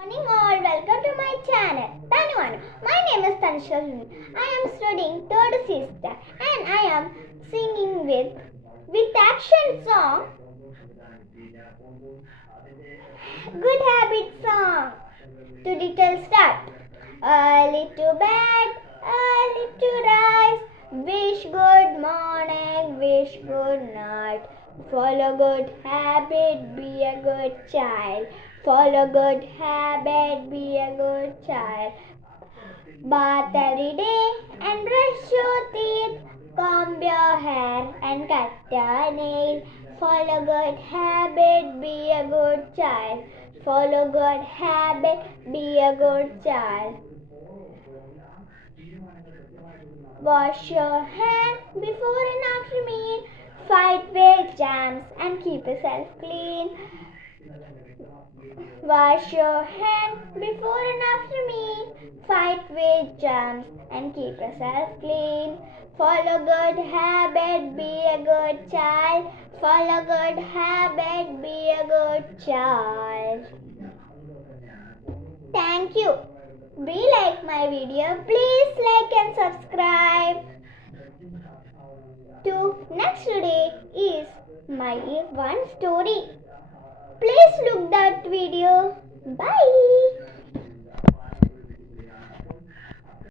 Morning all, welcome to my channel. Tanu. My name is Tanisha. I am studying third sister and I am singing with action song Good Habit song. To little start. Early to bed, early to rise. Wish good morning, wish good night. Follow good habit, be a good child. Follow good habit, be a good child. Bath every day and brush your teeth. Comb your hair and cut your nail. Follow good habit, be a good child. Follow good habit, be a good child. Wash your hands before and after meal. Fight with germs and keep yourself clean. Wash your hands before and after meal. Fight with germs and keep yourself clean. Follow good habit, be a good child. Follow good habit, be a good child. Thank you. Be like my video. Please like and subscribe. To next today is my one story. Please look that video. Bye.